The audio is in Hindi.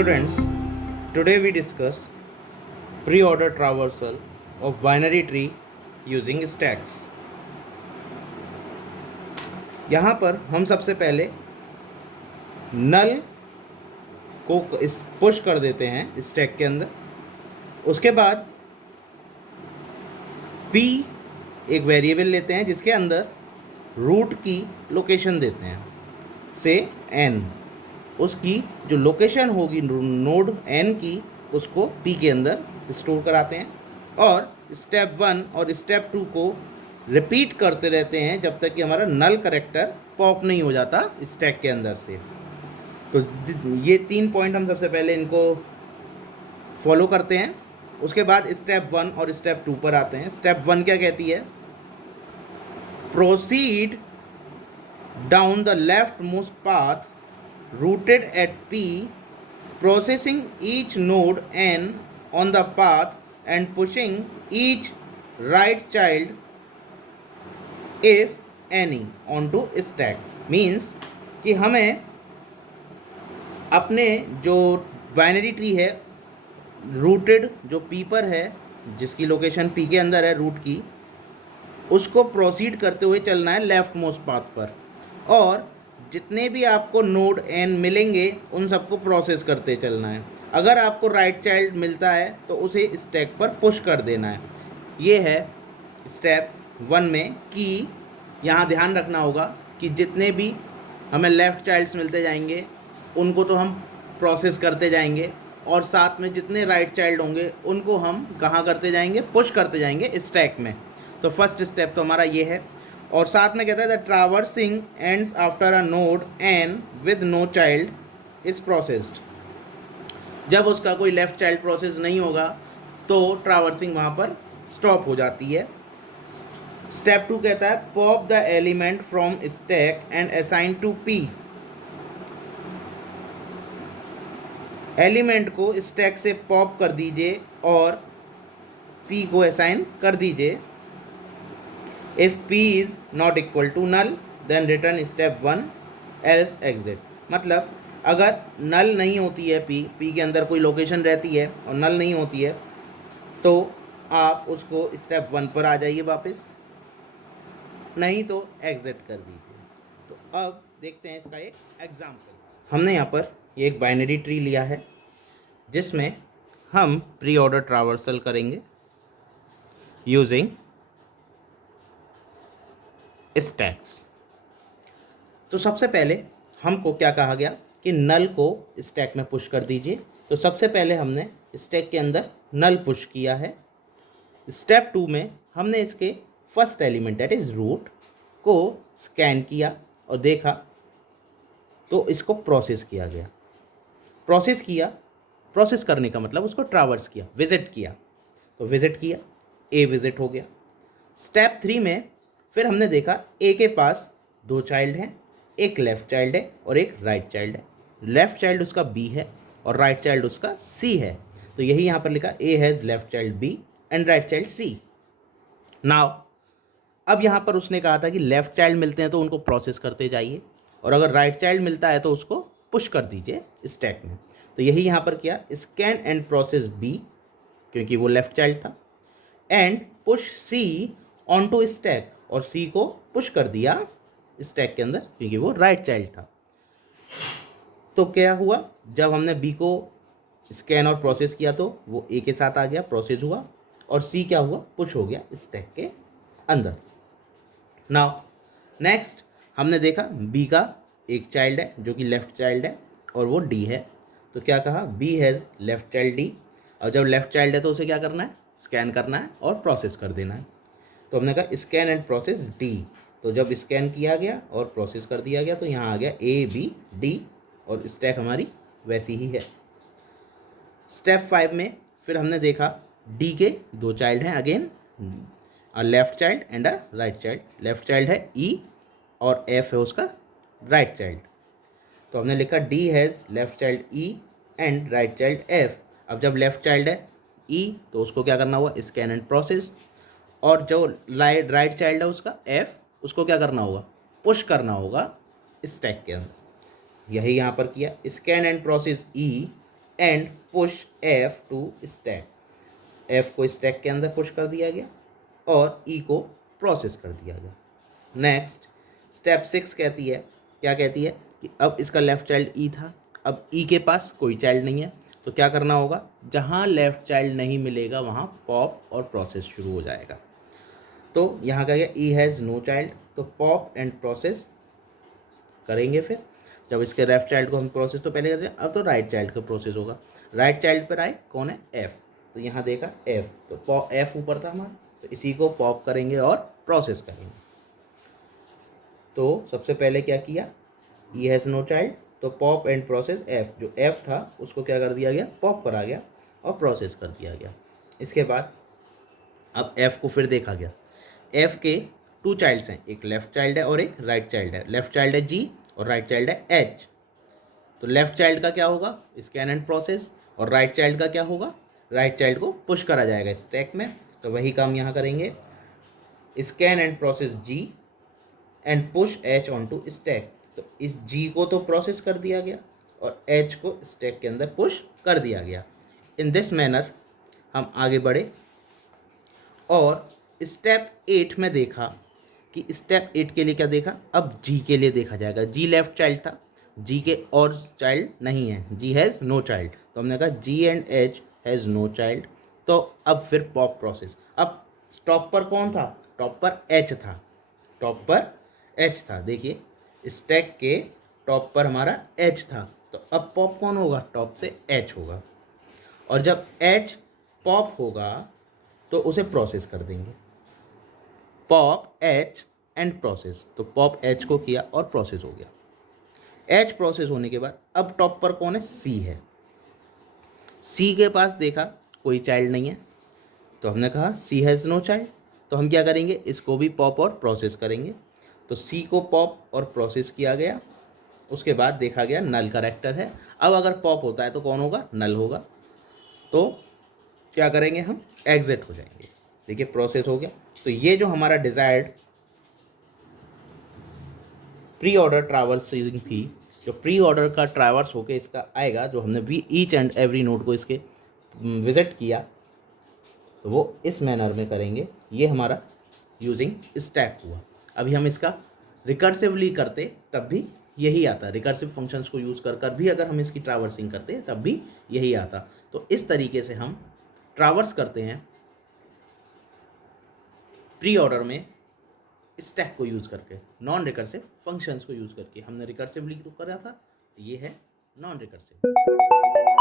Students, today we discuss pre-order traversal of binary tree using stacks. यहाँ पर हम सबसे पहले नल को इस पुश कर देते हैं स्टैक के अंदर। उसके बाद p एक वेरिएबल लेते हैं जिसके अंदर रूट की लोकेशन देते हैं से n, उसकी जो लोकेशन होगी नोड n की उसको p के अंदर स्टोर कराते हैं और स्टेप 1 और स्टेप 2 को रिपीट करते रहते हैं जब तक कि हमारा नल करेक्टर पॉप नहीं हो जाता स्टैक के अंदर से। तो ये 3 पॉइंट हम सबसे पहले इनको फॉलो करते हैं। उसके बाद स्टेप 1 और स्टेप 2 पर आते हैं। स्टेप 1 क्या कहती है? Proceed down the left most path rooted at P, processing each node N on the path and pushing each right child, if any, onto stack. Means कि हमें अपने जो बाइनरी ट्री है रूटेड जो P पर है, जिसकी लोकेशन P के अंदर है रूट की, उसको प्रोसीड करते हुए चलना है लेफ्ट मोस्ट पाथ पर और जितने भी आपको नोड n मिलेंगे उन सबको प्रोसेस करते चलना है। अगर आपको राइट चाइल्ड मिलता है तो उसे स्टैक पर पुश कर देना है। ये है स्टेप 1 में कि यहाँ ध्यान रखना होगा कि जितने भी हमें लेफ़्ट चाइल्ड्स मिलते जाएंगे उनको तो हम प्रोसेस करते जाएंगे और साथ में जितने राइट चाइल्ड होंगे उनको हम कहाँ करते जाएंगे? पुश करते जाएंगे स्टैक में। तो फर्स्ट स्टेप तो हमारा ये है। और साथ में कहता है the traversing ends after a node n with no child is processed. जब उसका कोई लेफ्ट चाइल्ड प्रोसेस नहीं होगा तो ट्रावर्सिंग वहाँ पर स्टॉप हो जाती है। स्टेप 2 कहता है pop the element from stack and assign to p। Element को स्टैक से पॉप कर दीजिए और p को असाइन कर दीजिए। If p is not equal to null, then return step 1, else exit। मतलब अगर नल नहीं होती है p के अंदर कोई लोकेशन रहती है और नल नहीं होती है तो आप उसको स्टेप 1 पर आ जाइए वापस, नहीं तो एग्जिट कर दीजिए। तो अब देखते हैं इसका एक एग्जाम्पल। हमने यहाँ पर ये एक बाइनरी ट्री लिया है जिसमें हम प्री ऑर्डर ट्रावर्सल करेंगे यूजिंग स्टैक्स। तो सबसे पहले हमको क्या कहा गया कि नल को स्टैक में पुश कर दीजिए। तो सबसे पहले हमने स्टैक के अंदर नल पुश किया है। स्टेप 2 में हमने इसके first element that is root को स्कैन किया और देखा तो इसको प्रोसेस किया गया। प्रोसेस करने का मतलब उसको ट्रावर्स किया, विजिट किया। तो विजिट किया, ए विजिट हो गया। स्टेप 3 में फिर हमने देखा ए के पास 2 चाइल्ड हैं, एक लेफ़्ट चाइल्ड है और एक राइट चाइल्ड है। लेफ़्ट चाइल्ड उसका बी है और राइट चाइल्ड उसका सी है। तो यही यहाँ पर लिखा A has left child B and right child C. Now अब यहाँ पर उसने कहा था कि लेफ़्ट चाइल्ड मिलते हैं तो उनको प्रोसेस करते जाइए और अगर राइट चाइल्ड मिलता है तो उसको पुश कर दीजिए स्टैक में। तो यही यहाँ पर किया, स्कैन एंड प्रोसेस बी क्योंकि वो लेफ़्ट चाइल्ड था and push C on to stack और सी को पुश कर दिया स्टैक के अंदर क्योंकि वो राइट चाइल्ड था। तो क्या हुआ, जब हमने बी को स्कैन और प्रोसेस किया तो वो ए के साथ आ गया, प्रोसेस हुआ और सी क्या हुआ? पुश हो गया स्टैक के अंदर। नाउ नेक्स्ट हमने देखा बी का एक चाइल्ड है जो कि लेफ्ट चाइल्ड है और वो डी है। तो क्या कहा? B has left child D और जब लेफ्ट चाइल्ड है तो उसे क्या करना है? स्कैन करना है और प्रोसेस कर देना है। तो हमने कहा स्कैन एंड प्रोसेस डी। तो जब स्कैन किया गया और प्रोसेस कर दिया गया तो यहाँ आ गया ए बी डी और स्टैक हमारी वैसी ही है। स्टेप 5 में फिर हमने देखा डी के 2 चाइल्ड हैं, again a left child and a right child. Left child है ई और एफ है उसका राइट चाइल्ड। तो हमने लिखा D has left child E and right child F. अब जब लेफ्ट चाइल्ड है ई तो उसको क्या करना हुआ? Scan and process. और जो राइट चाइल्ड है उसका एफ, उसको क्या करना होगा? पुश करना होगा स्टैक के अंदर। यही यहाँ पर किया, scan and process E and push F two stack, F को स्टैक के अंदर पुश कर दिया गया और ई को प्रोसेस कर दिया गया। नेक्स्ट स्टेप 6 कहती है, क्या कहती है कि अब इसका लेफ्ट चाइल्ड ई था, अब ई के पास कोई चाइल्ड नहीं है, तो क्या करना होगा, जहाँ लेफ्ट चाइल्ड नहीं मिलेगा वहाँ पॉप और प्रोसेस शुरू हो जाएगा। तो यहाँ का गया ई हैज़ नो चाइल्ड, तो पॉप एंड प्रोसेस करेंगे। फिर जब इसके लेफ्ट चाइल्ड को हम प्रोसेस तो पहले करते हैं, अब तो राइट चाइल्ड का प्रोसेस होगा। राइट चाइल्ड पर आए कौन है, एफ, तो यहाँ देखा एफ, तो एफ ऊपर था हमारा, तो इसी को पॉप करेंगे और प्रोसेस करेंगे। तो सबसे पहले क्या किया, ई हैज़ नो चाइल्ड, तो पॉप एंड प्रोसेस एफ, जो एफ था उसको क्या कर दिया गया, पॉप करा गया और प्रोसेस कर दिया गया। इसके बाद अब एफ को फिर देखा गया, एफ के 2 चाइल्ड्स हैं, एक लेफ्ट चाइल्ड है और एक राइट चाइल्ड है। लेफ्ट चाइल्ड है जी और राइट चाइल्ड है एच। तो लेफ्ट चाइल्ड का क्या होगा, स्कैन एंड प्रोसेस, और राइट चाइल्ड का क्या होगा, राइट चाइल्ड को पुश करा जाएगा स्टैक में। तो वही काम यहाँ करेंगे, scan and process G and push H on to stack. तो इस जी को तो प्रोसेस कर दिया गया और एच को स्टैक के अंदर पुश कर दिया गया। इन दिस मैनर हम आगे बढ़े और स्टेप 8 में देखा कि स्टेप 8 के लिए क्या देखा, अब जी के लिए देखा जाएगा। जी लेफ्ट चाइल्ड था, जी के और चाइल्ड नहीं है, जी हैज़ नो चाइल्ड, तो हमने कहा G and H has no child. तो अब फिर पॉप प्रोसेस, अब टॉप पर कौन था, टॉप पर एच था, टॉप पर एच था, देखिए स्टैक के टॉप पर हमारा एच था, तो अब पॉप कौन होगा, टॉप से एच होगा, और जब एच पॉप होगा तो उसे प्रोसेस कर देंगे, पॉप एच एंड प्रोसेस। तो पॉप एच को किया और प्रोसेस हो गया। एच प्रोसेस होने के बाद अब टॉप पर कौन है, सी है, सी के पास देखा कोई चाइल्ड नहीं है, तो हमने कहा सी हैज़ नो चाइल्ड, तो हम क्या करेंगे, इसको भी पॉप और प्रोसेस करेंगे। तो सी को पॉप और प्रोसेस किया गया, उसके बाद देखा गया नल करेक्टर है। अब अगर पॉप होता है तो कौन होगा, नल होगा, तो क्या करेंगे हम, एग्जिट हो जाएंगे। देखिए प्रोसेस हो गया। तो ये जो हमारा डिजायर्ड प्री ऑर्डर ट्रैवर्सिंग थी, जो प्री ऑर्डर का ट्रैवर्स होके इसका आएगा, जो हमने भी ईच एंड एवरी नोड को इसके विजिट किया, तो वो इस मैनर में करेंगे। ये हमारा यूजिंग स्टैक हुआ। अभी हम इसका रिकर्सिवली करते तब भी यही आता, रिकर्सिव फंक्शंस को यूज़ कर कर भी अगर हम इसकी ट्रैवर्सिंग करते तब भी यही आता। तो इस तरीके से हम ट्रैवर्स करते हैं प्री ऑर्डर में स्टैक को यूज़ करके, नॉन रिकर्सिव फंक्शंस को यूज़ करके। हमने रिकर्सिवली तो करा था, ये है नॉन रिकर्सिव।